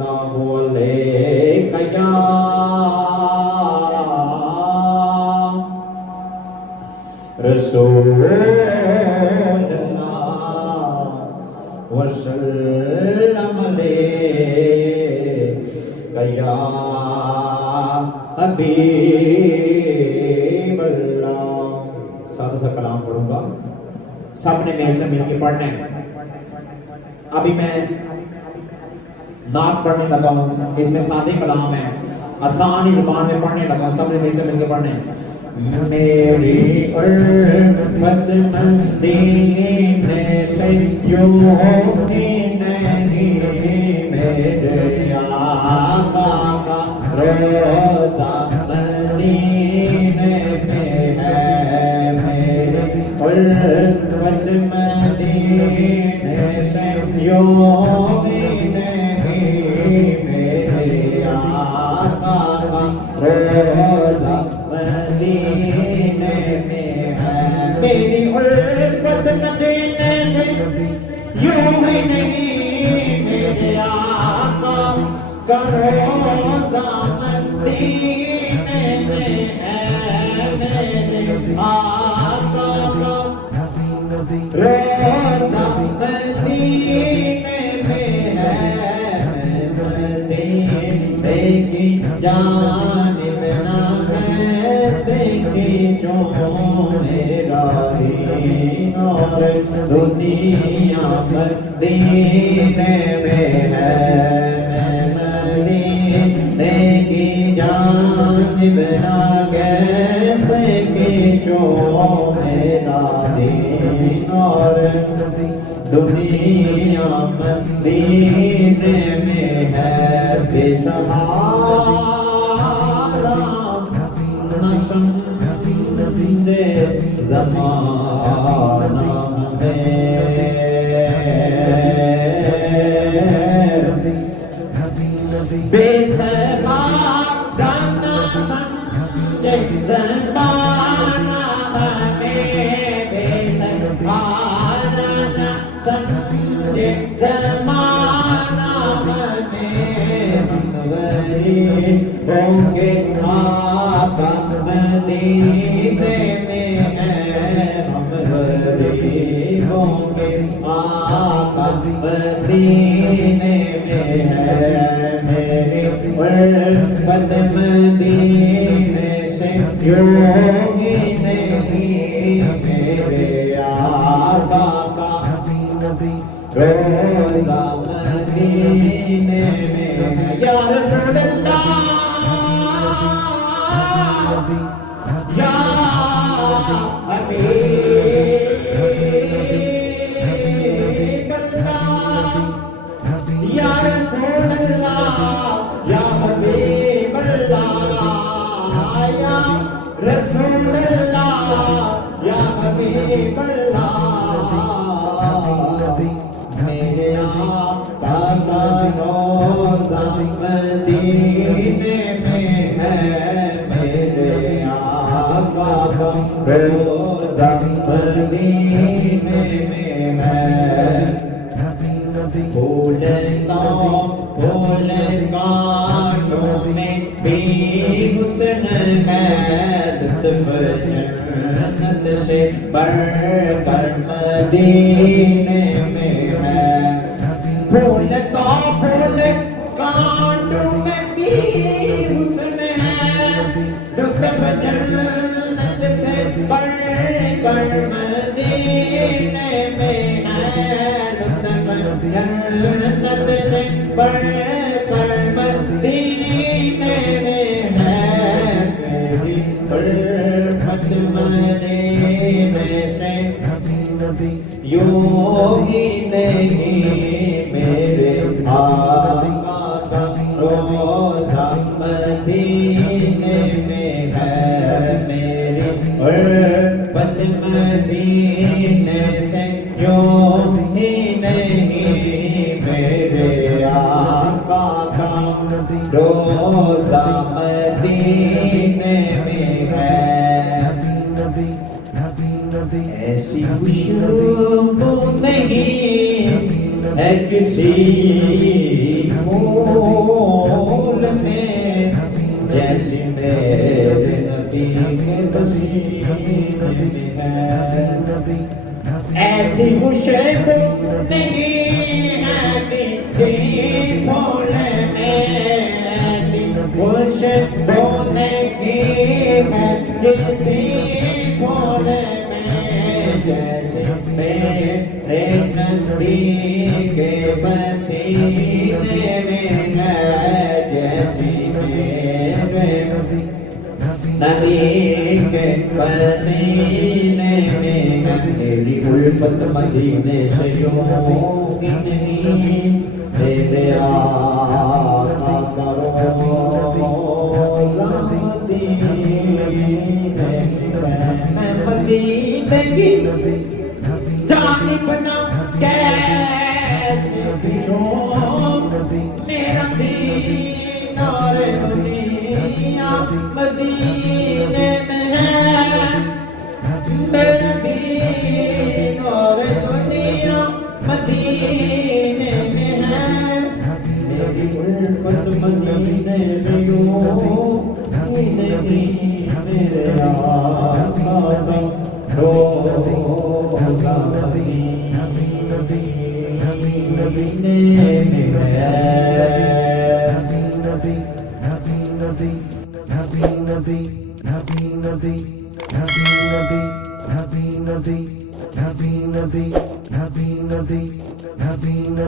اللہ علیہ یا رسول اللہ وسلم علیہ یا حبیب اللہ. سادہ سا کلام پڑھوں گا, سب نے میرے سے مل کے پڑھنا ہے. ابھی میں نعت پڑھنے لگا ہوں, اس میں سادے کلام ہے, آسانی زبان میں پڑھنے لگا ہوں, سب نے میرے سے مل کے پڑھنا ہے. میری امت مدینے سے یوں ہی نہیں, میرے آقا کا روضہ مدینے میں ہے. میری امت مدینے سے یوں ہی نہیں, میرے آقا کا روضہ مدینے میں ہے. میری الفت مدینے سے یوں ہی نہیں, میرے آقا کا روضہ مدینے میں ہے. میرے آقا کا روضہ مدینے میں ہے. مدینے کی جانب نہ جو میرا دین اور دنیا مدینے میں ہے. مدینے کی جانب نہ کیسے کہ جو میرا دین اور دنیا مدینے میں ہے. بے سہارا دے زمانہ میں بے سہارا سمجھے زمانہ میں, بے سہارا سمجھے زمانہ میں. ہوں گے آقا مدینے میں ہے, ہم غریب ہوں گے آقا مدینے میں ہے. میری الفت مدینے سے یوں ہی نہیں, میرے آقا کا روضہ مدینے میں ہے. یا رسول اللہ یا حبیب اللہ, یا رسول اللہ یا حبیب اللہ, یا رسول اللہ یا حبیب اللہ. میرے آقا کا روضہ مدینے میں ہے. میرے آقا کا روضہ مدینے میں ہے. پھول کانٹوں میں بھی حسن ہے, لطف جنت سے بڑھ کر مدینے میں ہے. پھول کانٹوں میں بھی حسن ہے, لطف جنت سے بڑھ کر مدینے میں ہے. لطف جنت سے بڑھ کر مدینے میں ہے. میری الفت مدینے سے یوں ہی نہیں, میرے آقا کا روضہ مدینے میں ہے. میری الفت مدینے سے یوں ہی نہیں, میرے آقا کا روضہ مدینے میں ہے. ایسی خوشبو نہیں ہے کسی ایسی خوشبو نہیں آتی تھی پھول میں ایسی خوشبو نہیں ہے کسی پھول میں جیسے تیرے نبی کے پسینے میں ہے جیسی میرے نبی کے پسینے میں تیری الفت مدینے سے یوں ہوگی نہیں تیرے آقا کرو مدینے کی جانب نہ کیسے بھیجوں میرا دین اور دنیا مدینے میں ہے میرا دین اور دنیا مدینے میں ہے میری الفت مدینے سے یوں ہوگی نہیں میرے آقا روزہ مدینے میں ہے